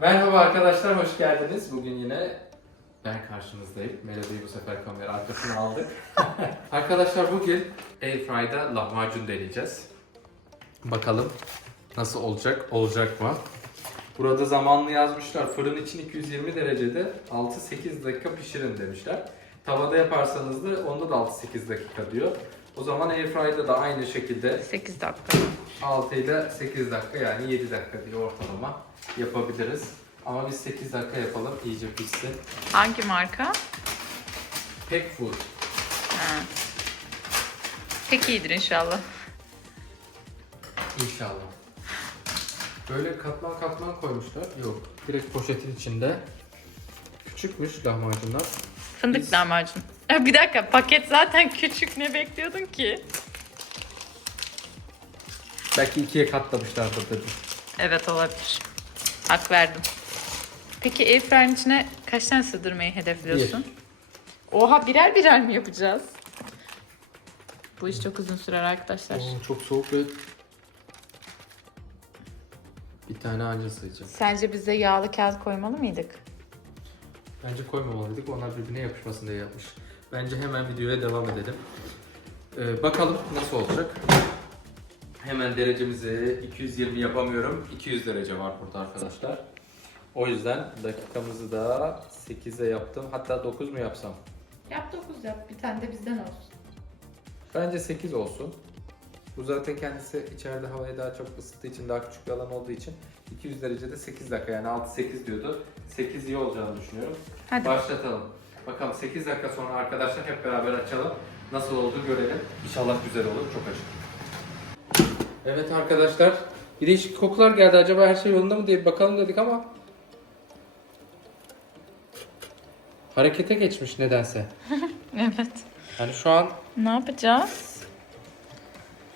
Merhaba arkadaşlar, hoş geldiniz. Bugün yine ben karşınızdayım. Melody'yi bu sefer kamera arkasına aldık. arkadaşlar bugün Airfry'da lahmacun deneyeceğiz. Bakalım nasıl olacak, olacak mı? Burada zamanlı yazmışlar. Fırın için 220 derecede 6-8 dakika pişirin demişler. Tavada yaparsanız da onda da 6-8 dakika diyor. O zaman Airfry'da da aynı şekilde 8 dakika. 6 ile 8 dakika yani 7 dakika diye ortalama yapabiliriz. Ama biz 8 dakika yapalım iyice pişsin. Hangi marka? Pack food. Ha. Pek iyidir inşallah. İnşallah. Böyle katman katman koymuşlar. Yok. Direkt poşetin içinde. Küçükmüş lahmacunlar. Fındık Biz- lahmacun. Bir dakika paket zaten küçük ne bekliyordun ki? Belki ikiye katlamışlardır dedim. Evet olabilir. Hak verdim. Peki airfryer'in içine kaç tane sığdırmayı hedefliyorsun? Oha birer birer mi yapacağız? Bu iş çok uzun sürer arkadaşlar. Oo, çok soğuk ve bir tane anca sığacak. Sence bize yağlı kağıt koymalı mıydık? Bence koymamalıydık. Onlar birbirine yapışmasın diye yapmış. Bence hemen videoya devam edelim. Ee, bakalım nasıl olacak. Hemen derecemizi 220 yapamıyorum. 200 derece var burada arkadaşlar. O yüzden dakikamızı da 8'e yaptım. Hatta 9 mu yapsam? Yap 9 yap. Bir tane de bizden olsun. Bence 8 olsun. Bu zaten kendisi içeride havayı daha çok ısıttığı için, daha küçük bir alan olduğu için 200 derecede 8 dakika yani 6-8 diyordu. 8 iyi olacağını düşünüyorum. Hadi. Başlatalım. Bakalım 8 dakika sonra arkadaşlar hep beraber açalım. Nasıl oldu görelim. İnşallah güzel olur. Çok açık. Evet arkadaşlar. Bir değişik kokular geldi. Acaba her şey yolunda mı diye bakalım dedik ama harekete geçmiş nedense. Evet. Yani şu an Ne yapacağız?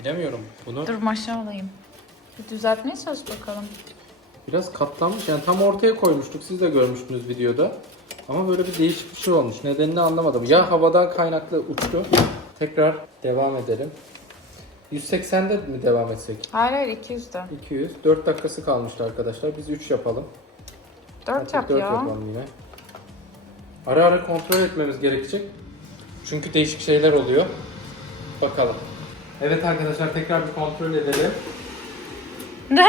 bilemiyorum bunu. Dur maşa alayım. Bir düzeltmeye çalış bakalım. Biraz katlanmış yani tam ortaya koymuştuk siz de görmüştünüz videoda. Ama böyle bir değişik bir şey olmuş. Nedenini anlamadım. Ya havadan kaynaklı uçtu. Tekrar devam edelim. 180'de mi devam etsek? Hayır hayır 200'de. 200. 4 dakikası kalmıştı arkadaşlar. Biz 3 yapalım. 4 Hadi yap dört ya. yapalım yine. Ara ara kontrol etmemiz gerekecek. Çünkü değişik şeyler oluyor. Bakalım. Evet arkadaşlar tekrar bir kontrol edelim.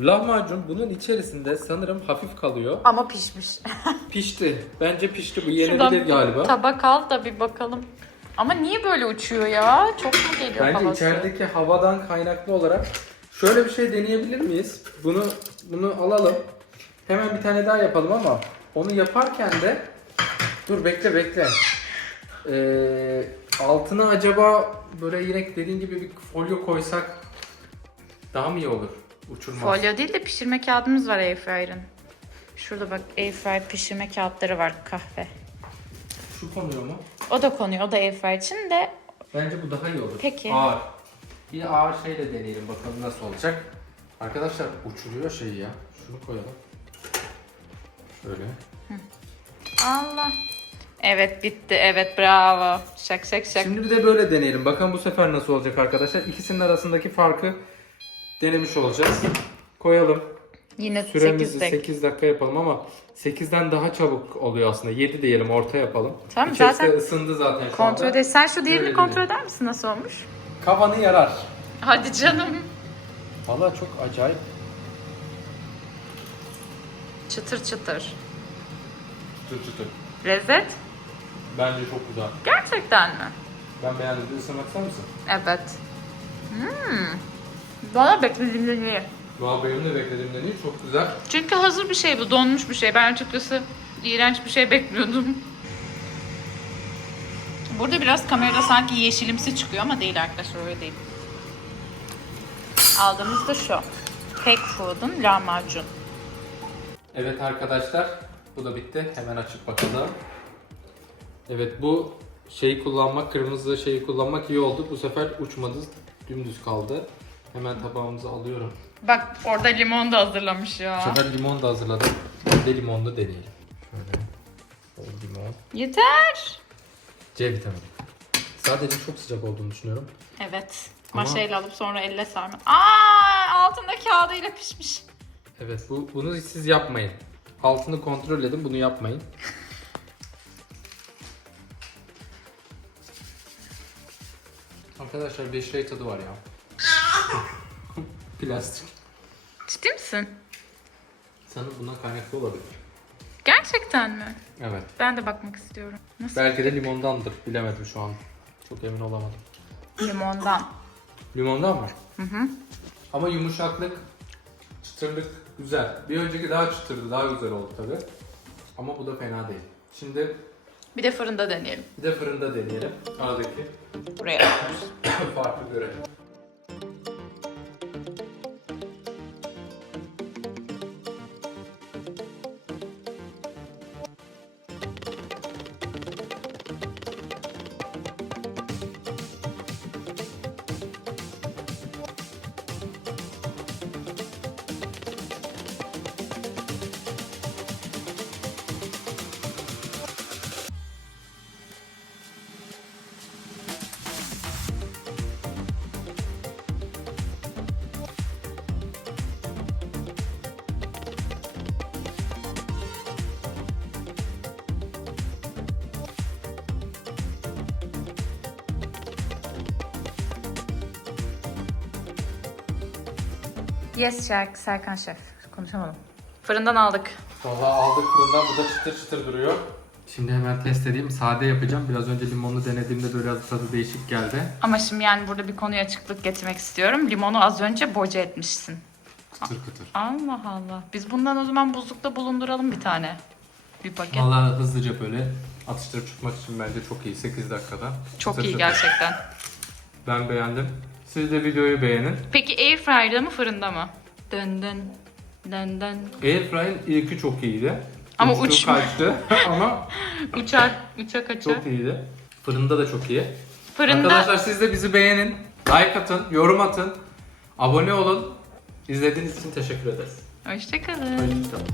Lahmacun bunun içerisinde sanırım hafif kalıyor. Ama pişmiş. Pişti. Bence pişti. Bu Şuradan yenebilir bir galiba. tabak al da bir bakalım. Ama niye böyle uçuyor ya? Çok mu geliyor Bence havası? içerideki havadan kaynaklı olarak şöyle bir şey deneyebilir miyiz? Bunu bunu alalım. Hemen bir tane daha yapalım ama onu yaparken de dur bekle bekle. Ee, altına acaba böyle yine dediğin gibi bir folyo koysak daha mı iyi olur? Uçurmaz. Folyo değil de pişirme kağıdımız var Airfryer'ın. Şurada bak Airfryer pişirme kağıtları var kahve. Şu konuyor mu? O da konuyor. O da Airfryer için de Bence bu daha iyi olur. Peki. Ağır. Bir ağır şeyle deneyelim bakalım nasıl olacak. Arkadaşlar uçuruyor şeyi ya. Şunu koyalım. Şöyle. Allah. Evet bitti. Evet bravo. Şak şak şak. Şimdi bir de böyle deneyelim. Bakalım bu sefer nasıl olacak arkadaşlar. İkisinin arasındaki farkı denemiş olacağız. Koyalım. Yine Süremizi 8 dakika. 8 dakika yapalım ama 8'den daha çabuk oluyor aslında. 7 diyelim orta yapalım. Tamam, İçerisi zaten ısındı zaten şu Kontrol anda. et. Sen şu diğerini kontrol eder misin nasıl olmuş? Kafanı yarar. Hadi canım. Valla çok acayip. Çıtır çıtır. Çıtır çıtır. Lezzet? Bence çok güzel. Gerçekten mi? Ben beğendim. Bir ısırmak ister misin? Evet. Hmm. Bana beklediğimden iyi. Benim de beklediğimden iyi. Çok güzel. Çünkü hazır bir şey bu. Donmuş bir şey. Ben açıkçası iğrenç bir şey bekliyordum. Burada biraz kamerada sanki yeşilimsi çıkıyor ama değil arkadaşlar öyle değil. Aldığımız da şu. Pack Food'un lahmacun. Evet arkadaşlar. Bu da bitti. Hemen açıp bakalım. Evet bu şeyi kullanmak, kırmızı şeyi kullanmak iyi oldu. Bu sefer uçmadı. Dümdüz kaldı. Hemen tabağımızı alıyorum. Bak orada limon da hazırlamış Bu ya. sefer limon da hazırladım. Bir de limonlu deneyelim. Şöyle. Bol limon. Yeter. C vitamini. Sadece çok sıcak olduğunu düşünüyorum. Evet. Ama- Maşayla alıp sonra elle sarma. Aa altında kağıdıyla pişmiş. Evet bu bunu siz yapmayın. Altını kontrol edin bunu yapmayın. Arkadaşlar bir şey tadı var ya. Plastik. Ciddi misin? Sanırım bundan kaynaklı olabilir. Gerçekten mi? Evet. Ben de bakmak istiyorum. Nasıl? Belki de limondandır. Bilemedim şu an. Çok emin olamadım. Limondan. Limondan mı? Hı hı. Ama yumuşaklık, çıtırlık güzel. Bir önceki daha çıtırdı, daha güzel oldu tabi. Ama bu da fena değil. Şimdi Bir de fırında deneyelim. bir de fırında deneyelim. Aradaki Buraya. farkı görelim. Yes Şark Serkan Şef. Konuşamadım. Fırından aldık. Valla aldık fırından, bu da çıtır çıtır duruyor. Şimdi hemen test edeyim. Sade yapacağım. Biraz önce limonlu denediğimde böyle biraz tadı değişik geldi. Ama şimdi yani burada bir konuya açıklık getirmek istiyorum. Limonu az önce boca etmişsin. Kıtır kıtır. Allah Allah. Biz bundan o zaman buzlukta bulunduralım bir tane. Bir paket. Valla hızlıca böyle atıştırıp çıkmak için bence çok iyi. 8 dakikada. Çok Çıtır iyi çıtır. gerçekten. Ben beğendim. Siz de videoyu beğenin. Peki airfryer'da mı fırında mı? Dön dön. Dön dön. Airfryer'in ilki çok iyiydi. Ama Uçtu, uçma. kaçtı ama Uçar, uça kaça. çok iyiydi. Fırında da çok iyi. Fırında Arkadaşlar siz de bizi beğenin, like atın, yorum atın, abone olun. İzlediğiniz için teşekkür ederiz. Hoşçakalın. Hoşçakalın.